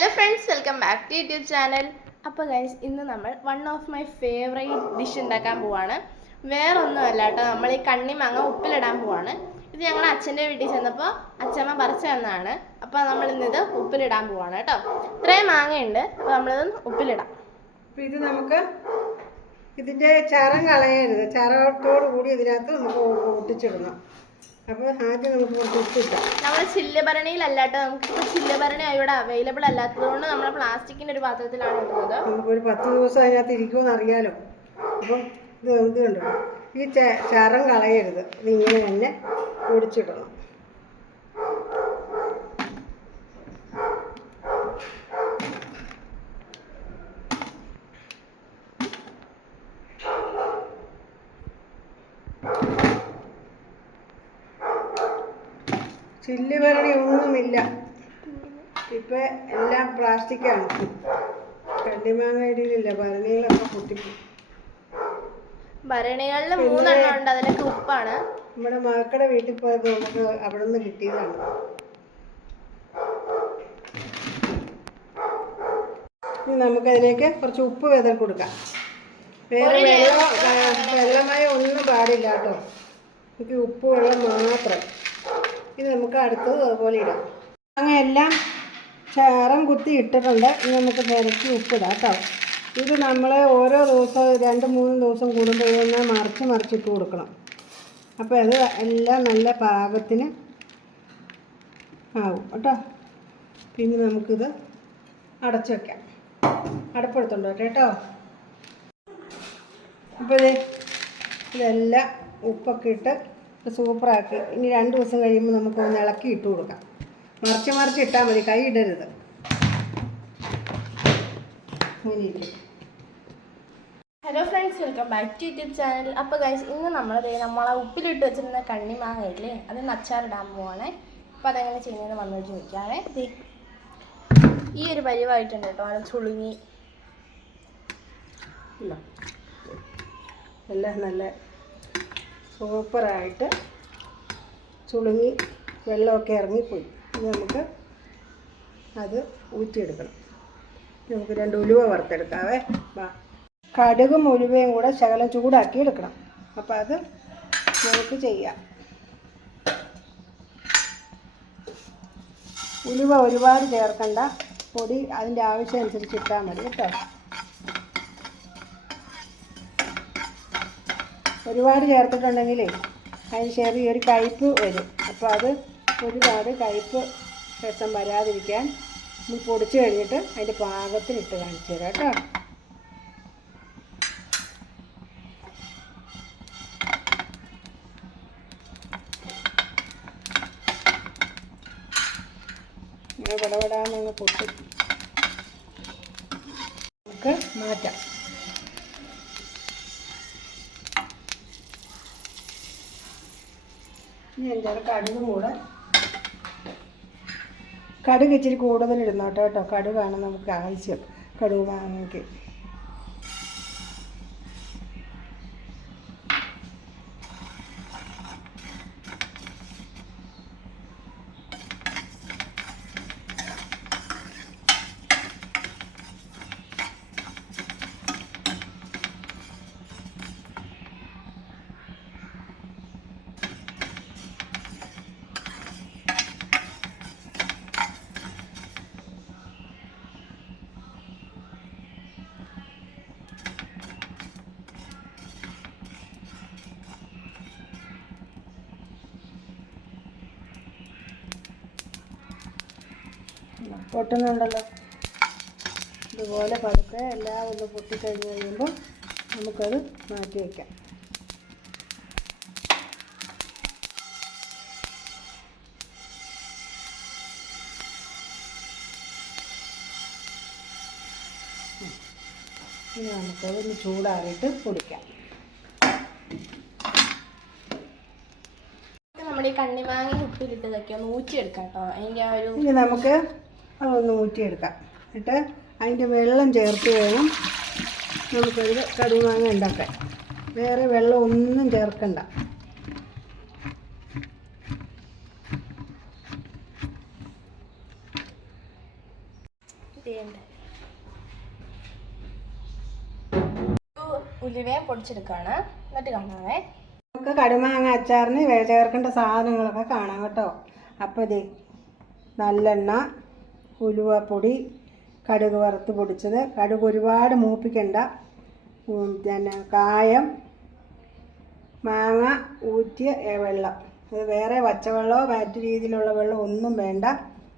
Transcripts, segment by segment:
Hello friends welcome back to YouTube channel അപ്പോൾ guys ഇന്ന് നമ്മൾ one of my favourite dish ഉണ്ടാക്കാൻ പോവാണ്. വേറെ ഒന്നുമല്ല കേട്ടോ നമ്മൾ ഈ കണ്ണിമാങ്ങ ഉപ്പിലിടാൻ പോവാണ്. ഇത് ഞങ്ങൾ അച്ഛന്റെ വീട്ടിൽ ചെന്നപ്പോൾ അച്ഛമ്മ പറിച്ചു തന്നതാണ്. അപ്പോൾ നമ്മൾ ഇന്നിത് ഉപ്പിലിടാൻ പോവാണ് കേട്ടോ. ഇത്രയും മാങ്ങയുണ്ട് അപ്പോൾ നമ്മളിത് ഉപ്പിലിടാം. അപ്പോൾ ഇത് നമുക്ക് ഇതിന്റെ ചരം കളയരുത്. ചരത്തോടു കൂടി ഇതിനകത്ത് നമുക്ക് ഒട്ടിച്ചിടണം അപ്പോൾ ആദ്യം നമുക്ക് കുറച്ച് ഉപ്പിട്ടാം നമ്മൾ ചില്ലുഭരണിയിലല്ല കേട്ടോ നമുക്കിപ്പോൾ ചില്ലുഭരണി ഇവിടെ അവൈലബിൾ അല്ലാത്തതുകൊണ്ട് നമ്മൾ പ്ലാസ്റ്റിക്കിന്റെ ഒരു പാത്രത്തിലാണ് ഇടുന്നത്. നമുക്കൊരു പത്ത് ദിവസം അതിനകത്ത് ഇരിക്കുമെന്ന് അറിയാലോ. അപ്പം ഇത് ഇത് കണ്ടോ? ഈ ചാരം ചരം കളയരുത്. ഇതിങ്ങനെ തന്നെ ഒടിച്ചിടണം ചില്ലുഭരണി ഒന്നുമില്ല. ഇപ്പം എല്ലാം പ്ലാസ്റ്റിക്കാണ് ആണ്. ഇടയിലില്ല ഭരണികളൊക്കെ പൊട്ടിപ്പോ ഭരണികളിൽ മൂന്നെണ്ണം ഉണ്ട് അതിലൊക്കെ ഉപ്പാണ്. നമ്മുടെ മക്കളുടെ വീട്ടിൽ പോയപ്പോൾ നമുക്ക് അവിടെ നിന്ന് കിട്ടിയതാണ്. ഇനി നമുക്കതിലേക്ക് കുറച്ച് ഉപ്പ് വിതറി കൊടുക്കാം. വേറെ വെള്ളം വെള്ളമായ ഒന്നും പാടില്ല കേട്ടോ. എനിക്ക് ഉപ്പ് വെള്ളം മാത്രം. ഇത് നമുക്ക് അടുത്തത് അതുപോലെ ഇടാം. അങ്ങനെ എല്ലാം ചാരം കുത്തി ഇട്ടിട്ടുണ്ട്. ഇനി നമുക്ക് പെരക്കി ഉപ്പിടാം കേട്ടോ. ഇത് നമ്മൾ ഓരോ ദിവസം രണ്ട് മൂന്ന് ദിവസം കൂടുമ്പോൾ ഇതൊന്ന് മറിച്ച് മറിച്ചിട്ട് കൊടുക്കണം. അപ്പോൾ അത് എല്ലാം നല്ല പാകത്തിന് ആവും കേട്ടോ. പിന്നെ നമുക്കിത് അടച്ചു വയ്ക്കാം അടപ്പെടുത്തുണ്ടോ കേട്ടോ. അപ്പോൾ ഇതെല്ലാം ഉപ്പൊക്കെ ഇട്ട് സൂപ്പറാക്കി. ഇനി രണ്ട് ദിവസം കഴിയുമ്പോൾ നമുക്ക് ഒന്ന് ഇളക്കി ഇട്ട് കൊടുക്കാം. മറിച്ച് മറിച്ച് ഇട്ടാൽ മതി കൈ ഇടരുത്. Hello friends welcome back to YouTube channel അപ്പോൾ ഗൈസ് ഇന്ന് നമ്മൾ നമ്മളെ ഉപ്പിലിട്ട് വെച്ചിരുന്ന കണ്ണിമാങ്ങയില്ലേ അത് നച്ചാറിടാൻ പോവാണേ. അപ്പോൾ അതെങ്ങനെ ചെയ്യുന്നതെന്ന് വന്നു ചോദിക്കാണേ ദേ ഈ ഒരു പരിവായിട്ടുണ്ട് കേട്ടോ അത് ചുളുങ്ങി. എല്ലാം നല്ല സൂപ്പറായിട്ട് ചുളുങ്ങി വെള്ളമൊക്കെ ഇറങ്ങിപ്പോയി. ഇനി നമുക്ക് അത് ഊറ്റിയെടുക്കണം. നമുക്ക് രണ്ട് ഉലുവ വറുത്തെടുക്കാവേ. വാ. കടുകും ഉലുവയും കൂടെ ശകലം ചൂടാക്കി എടുക്കണം. അപ്പോൾ അത് നമുക്ക് ചെയ്യാം. ഉലുവ ഒരുപാട് ചേർക്കണ്ട. പൊടി അതിന്റെ ആവശ്യം അനുസരിച്ച് ഇട്ടാൽ മതി കേട്ടോ. ഒരുപാട് ചേർത്തിട്ടുണ്ടെങ്കിലേ അതിന് ചെറിയൊരു കയ്പ്പ് വരും. അപ്പോൾ അത് ഒരുപാട് കയ്പ്പ് രസം വരാതിരിക്കാൻ നമ്മൾ പൊടിച്ച് കഴിഞ്ഞിട്ട് അതിന്റെ പാകത്തിനിട്ട് കാണിച്ചു തരാം കേട്ടോ. ഇങ്ങനെ പടപടാന്നങ്ങ് പൊട്ടി. നമുക്ക് മാറ്റാം. ഇനി എന്താണ് കടുകും കൂടെ കടുക് ഇച്ചിരി കൂടുതൽ ഇടുന്നോട്ടോ കേട്ടോ. കടുകാണ് നമുക്ക് ആവശ്യം. കടുക് വാങ്ങിക്ക് പൊട്ടുന്നുണ്ടല്ലോ. ഇതുപോലെ പതുക്കെ എല്ലാം ഒന്ന് പൊട്ടിക്കഴിഞ്ഞ് കഴിയുമ്പോൾ നമുക്കത് മാറ്റി വയ്ക്കാം. ഇനി നമുക്കതൊന്ന് ചൂടാറിയിട്ട് പൊടിക്കാം. നമ്മുടെ ഈ കണ്ണിമാങ്ങ ഉപ്പിലിട്ടതൊക്കെ ഒന്ന് ഊറ്റിയെടുക്കാം കേട്ടോ. അതിന്റെ ആ ഒരു നമുക്ക് അതൊന്ന് ഊറ്റിയെടുക്കാം. എന്നിട്ട് അതിന്റെ വെള്ളം ചേർത്ത് വേണം നമുക്കത് കടുമാങ്ങ ഉണ്ടാക്കാൻ. വേറെ വെള്ളം ഒന്നും ചേർക്കണ്ട. ഉലുവയും പൊടിച്ചെടുക്കുകയാണ് എന്നിട്ട് കാണാവേ. നമുക്ക് കടുമാങ്ങ അച്ചാറിന് ചേർക്കേണ്ട സാധനങ്ങളൊക്കെ കാണാം കേട്ടോ. അപ്പോൾ ഇത് നല്ലെണ്ണ ഉലുവപ്പൊടി കടുക് വറുത്ത് പൊടിച്ചത്. കടുക് ഒരുപാട് മൂപ്പിക്കണ്ട. പിന്നെ കായം മാങ്ങ ഊറ്റിയ വെള്ളം. അത് വേറെ പച്ചവെള്ളമോ മറ്റു രീതിയിലുള്ള വെള്ളം ഒന്നും വേണ്ട.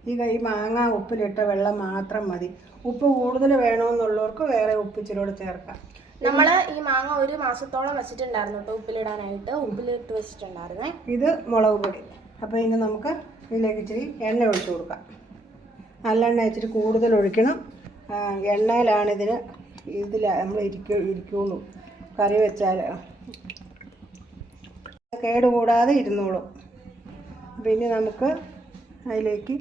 ഈ കൈ മാങ്ങ ഉപ്പിലിട്ട വെള്ളം മാത്രം മതി. ഉപ്പ് കൂടുതൽ വേണമെന്നുള്ളവർക്ക് വേറെ ഉപ്പ് ഇച്ചിരി ചേർക്കാം. നമ്മൾ ഈ മാങ്ങ ഒരു മാസത്തോളം വെച്ചിട്ടുണ്ടായിരുന്നു കേട്ടോ ഉപ്പിലിടാനായിട്ട്. ഉപ്പിലിട്ട് വെച്ചിട്ടുണ്ടായിരുന്നേ. ഇത് മുളക് പൊടി. അപ്പോൾ ഇനി നമുക്ക് ഇതിലേക്ക് ഇച്ചിരി എണ്ണ ഒഴിച്ചു കൊടുക്കാം. നല്ലെണ്ണ ഇച്ചിരി കൂടുതൽ ഒഴിക്കണം. ആ, എണ്ണയിലാണ് ഇതിന് ഇതിൽ നമ്മൾ ഇരിക്കു ഇരിക്കുള്ളൂ. കറി വെച്ചാൽ. കേടുകൂടാതെ ഇരുന്നോളും. പിന്നെ നമുക്ക് അതിലേക്ക്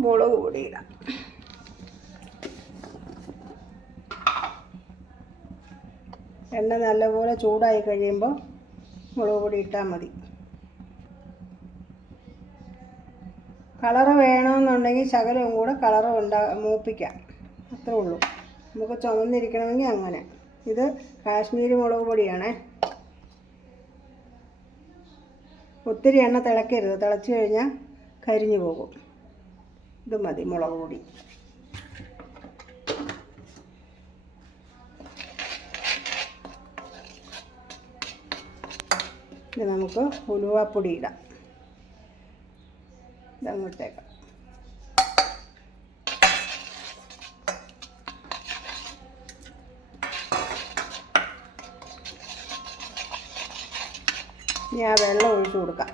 മുളക് പൊടി ഇടാം. എണ്ണ നല്ലപോലെ ചൂടായി കഴിയുമ്പോൾ മുളക് പൊടി ഇട്ടാൽ മതി. കളറ് വേണമെന്നുണ്ടെങ്കിൽ ശകലവും കൂടെ കളറ് ഉണ്ടാ മൂപ്പിക്കാം. അത്രേ ഉള്ളൂ. നമുക്ക് ചുമന്നിരിക്കണമെങ്കിൽ അങ്ങനെ. ഇത് കാശ്മീരി മുളക് പൊടിയാണേ. ഒത്തിരി എണ്ണ തിളക്കരുത്. തിളച്ച് കഴിഞ്ഞാൽ കരിഞ്ഞു പോകും. ഇത് മതി മുളക് പൊടി. ഇത് നമുക്ക് ഉലുവാപ്പൊടി ഇടാം. ഇതങ്ങോട്ടേക്കാം. ഇനി ആ വെള്ളം ഒഴിച്ചു കൊടുക്കാം.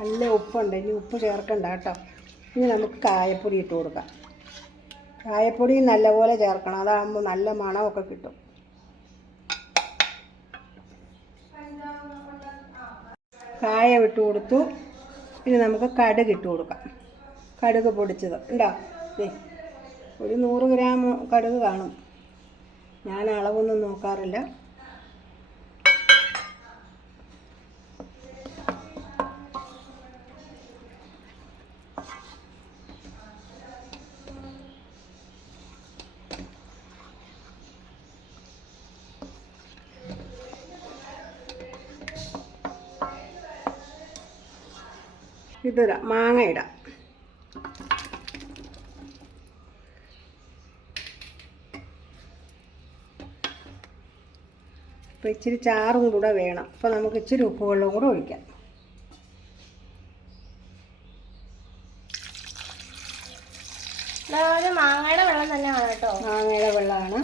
നല്ല ഉപ്പുണ്ട്. ഇനി ഉപ്പ് ചേർക്കണ്ട കേട്ടോ. ഇനി നമുക്ക് കായപ്പൊടി ഇട്ട് കൊടുക്കാം. കായപ്പൊടി നല്ലപോലെ ചേർക്കണം. അതാകുമ്പോൾ നല്ല മണമൊക്കെ കിട്ടും. കായ ഇട്ട് കൊടുത്തു. ഇനി നമുക്ക് കടുക് ഇട്ട് കൊടുക്കാം. കടുക് പൊടിച്ചത്. ഉണ്ടോ? ഒരു നൂറ് ഗ്രാം കടുക് കാണും. ഞാൻ അളവൊന്നും നോക്കാറില്ല. ഇതിടാം മാങ്ങ ഇടാം അപ്പോൾ ഇച്ചിരി ചാറും കൂടെ വേണം. അപ്പോൾ നമുക്ക് ഇച്ചിരി ഉപ്പുവെള്ളവും കൂടെ ഒഴിക്കാം. മാങ്ങയുടെ വെള്ളം തന്നെയാണ് കേട്ടോ. മാങ്ങയുടെ വെള്ളമാണ്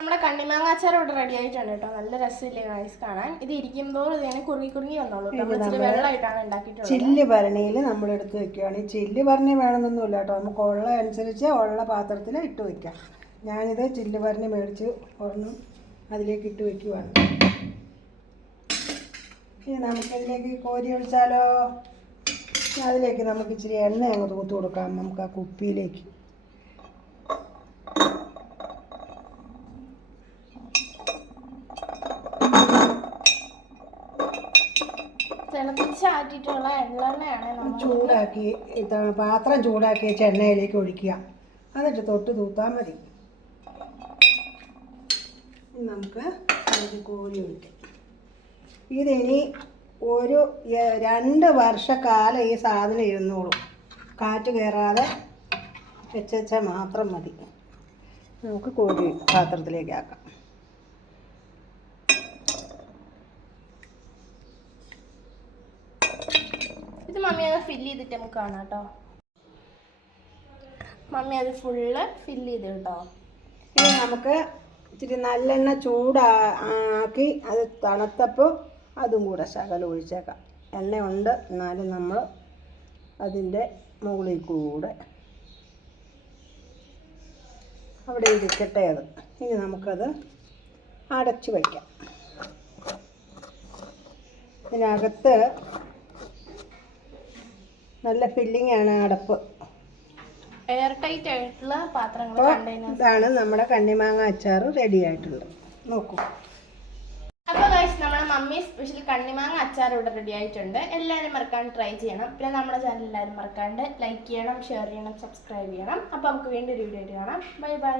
നമ്മുടെ കണ്ണിമാങ്ങ അച്ചാർ ഇവിടെ റെഡി ആയിട്ടുണ്ട് കേട്ടോ. നല്ല രസമില്ലേ ഗൈസ് കാണാൻ? ഇത് ഇരിക്കുമ്പോൾ ഇതിനെ കുറുകി കുറുകി വന്നോളൂ വെള്ളമായിട്ടാണ് ഉണ്ടാക്കിയിട്ടുള്ളത്. ചില്ല് ഭരണിയിൽ നമ്മൾ എടുത്ത് വെക്കുകയാണ് ഈ ചില്ല് ഭരണി വേണമെന്നൊന്നുമില്ല കേട്ടോ. നമുക്ക് ഉള്ള അനുസരിച്ച് ഉള്ള പാത്രത്തിൽ ഇട്ട് വയ്ക്കാം ഞാനിത് ചില്ല് ഭരണി മേടിച്ച് ഒരെണ്ണം അതിലേക്ക് ഇട്ട് വെക്കുവാണ്. ഇനി നമുക്കിതിലേക്ക് കോരി ഒഴിച്ചാലോ? അതിലേക്ക് നമുക്ക് ഇച്ചിരി എണ്ണ അങ്ങ് തൂത്ത് കൊടുക്കാം. നമുക്ക് ആ കുപ്പിയിലേക്ക്. ചൂടാക്കി പാത്രം ചൂടാക്കി വെച്ച എണ്ണയിലേക്ക് ഒഴിക്കുക. എന്നിട്ട് തൊട്ട് തൂത്താൽ മതി. നമുക്ക് അതിൽ കോരി ഒഴിക്കാം. ഇതിനി ഒരു രണ്ട് വർഷക്കാലം ഈ സാധനം ഇരുന്നോളും. കാറ്റ് കയറാതെ വെച്ചാൽ മാത്രം മതി. നമുക്ക് കോരി പാത്രത്തിലേക്ക് ആക്കാം ഇത് മമ്മി അത് ഫില്ല് ചെയ്തിട്ട് നമുക്ക് കാണാം കേട്ടോ മമ്മി അത് ഫുള്ള് ഫില്ല് ചെയ്ത് കേട്ടോ ഇനി നമുക്ക് ഇച്ചിരി നല്ലെണ്ണ ചൂടാ ആക്കി അത് തണുത്തപ്പോൾ അതും കൂടെ ശകലം ഒഴിച്ചേക്കാം. എണ്ണ ഉണ്ട് എന്നാലും നമ്മൾ അതിന്റെ മുകളിൽ കൂടെ അവിടെ ഇരിക്കട്ടെ അത്. ഇനി നമുക്കത് അടച്ചു വയ്ക്കാം. ഇതിനകത്ത് നല്ല ഫില്ലിംഗ് ആണ് അടപ്പ്. എയർ ടൈറ്റ് ആയിട്ടുള്ള പാത്രങ്ങൾ ഇതാണ് നമ്മുടെ കണ്ണിമാങ്ങ അച്ചാർ റെഡി ആയിട്ടുണ്ട്. നോക്കൂ. അപ്പോൾ ഗൈസ് നമ്മുടെ മമ്മി സ്പെഷ്യൽ കണ്ണിമാങ്ങ അച്ചാർ ഇവിടെ റെഡി ആയിട്ടുണ്ട്. എല്ലാവരും മറക്കാണ്ട് ട്രൈ ചെയ്യണം. പിന്നെ നമ്മുടെ ചാനൽ എല്ലാവരും മറക്കാണ്ട് ലൈക്ക് ചെയ്യണം ഷെയർ ചെയ്യണം സബ്സ്ക്രൈബ് ചെയ്യണം. അപ്പോൾ നമുക്ക് വീണ്ടും ഒരു വീഡിയോ ആയിട്ട് കാണാം. Bye bye